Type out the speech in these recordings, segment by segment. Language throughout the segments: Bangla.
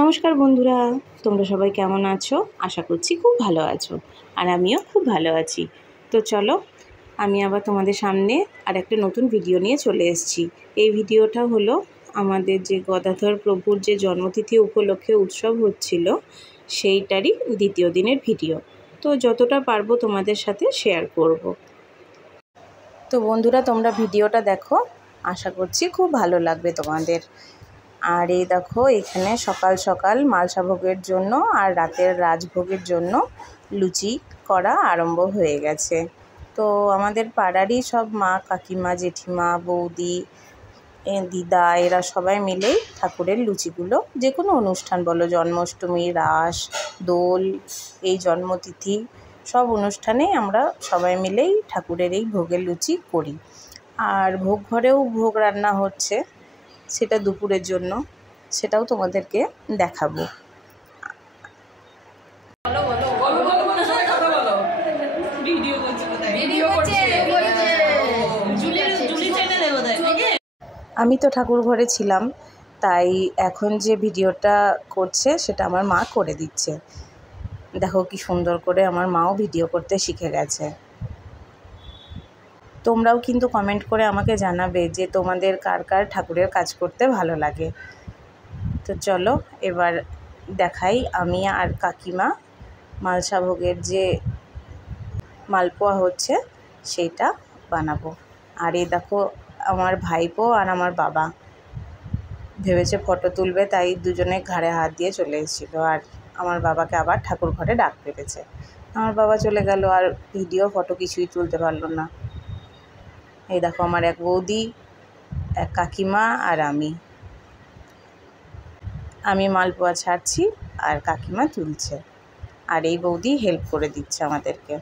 নমস্কার বন্ধুরা, তোমরা সবাই কেমন আছো? আশা করছি খুব ভালো আছো, আর আমিও খুব ভালো আছি। তো চলো, আমি আবার তোমাদের সামনে আর একটা নতুন ভিডিও নিয়ে চলে এসেছি। এই ভিডিওটা হলো আমাদের যে গদাধর প্রভুর যে জন্মতিথি উপলক্ষে উৎসব হচ্ছিল, সেইটারই দ্বিতীয় দিনের ভিডিও। তো যতটা পারবো তোমাদের সাথে শেয়ার করব। তো বন্ধুরা, তোমরা ভিডিওটা দেখো, আশা করছি খুব ভালো লাগবে তোমাদের। আর এই দেখো, এখানে সকাল সকাল মালসাভোগের জন্য আর রাতের রাজভোগের জন্য লুচি করা আরম্ভ হয়ে গেছে। তো আমাদের পাড়ারই সব মা, কাকিমা, জেঠিমা, বৌদি, দিদা, এরা সবাই মিলেই ঠাকুরের লুচিগুলো, যে কোনো অনুষ্ঠান বলো, জন্মাষ্টমী, রাস, দোল, এই জন্মতিথি, সব অনুষ্ঠানেই আমরা সবাই মিলেই ঠাকুরের এই ভোগের লুচি করি। আর ভোগ ঘরেও ভোগ রান্না হচ্ছে, সেটা দুপুরের জন্য, সেটাও তোমাদেরকে দেখাবো। আমি তো ঠাকুর ঘরে ছিলাম, তাই এখন যে ভিডিওটা করছে সেটা আমার মা করে দিচ্ছে। দেখো কি সুন্দর করে আমার মাও ভিডিও করতে শিখে গেছে। তোমরাও কিন্তু কমেন্ট করে আমাকে জানাবে যে তোমাদের কার কার ঠাকুরের কাজ করতে ভালো লাগে। তো চলো এবার দেখাই, আমি আর কাকিমা মালসাভোগের যে মালপোয়া হচ্ছে সেইটা বানাবো। আর এই দেখো, আমার ভাইপো আর আমার বাবা ভেবেছে ফটো তুলবে, তাই দুজনে ঘাড়ে হাত দিয়ে চলে এসেছিলো। আর আমার বাবাকে আবার ঠাকুর ঘরে ডাক পেরেছে। আমার বাবা চলে গেল, আর ভিডিও ফটো কিছুই তুলতে পারলো না। এই দেখো, আমার এক বৌদি, এক কাকিমা আর আমি মালপোয়া ছাড়ছি আর কাকিমা তুলছে, আর এই বৌদি হেল্প করে দিচ্ছে আমাদেরকে।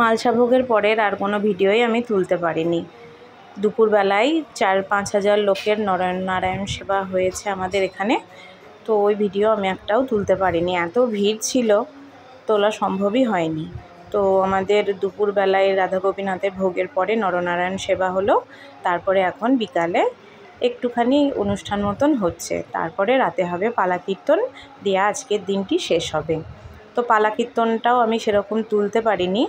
মালসা ভোগের পরের আর কোনো ভিডিওই আমি তুলতে পারিনি। দুপুরবেলায় 4-5 হাজার লোকের নারায়ণ সেবা হয়েছে আমাদের এখানে, তো ওই ভিডিও আমি একটাও তুলতে পারিনি, এত ভিড় ছিল তোলা সম্ভবই হয়নি। তো আমাদের দুপুরবেলায় রাধা গোপীনাথের ভোগের পরে নরনারায়ণ সেবা হলো, তারপরে এখন বিকালে একটুখানি অনুষ্ঠান মতন হচ্ছে, তারপরে রাতে হবে পালা কীর্তন দিয়ে আজকের দিনটি শেষ হবে। তো পালা কীর্তনটাও আমি সেরকম তুলতে পারিনি।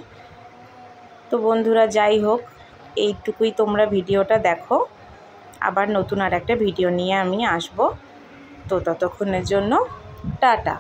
তো বন্ধুরা যাই হোক, এইটুকুই তোমরা ভিডিওটা দেখো, আবার নতুন আর একটা ভিডিও নিয়ে আমি আসব। তো ততক্ষণের জন্য টাটা।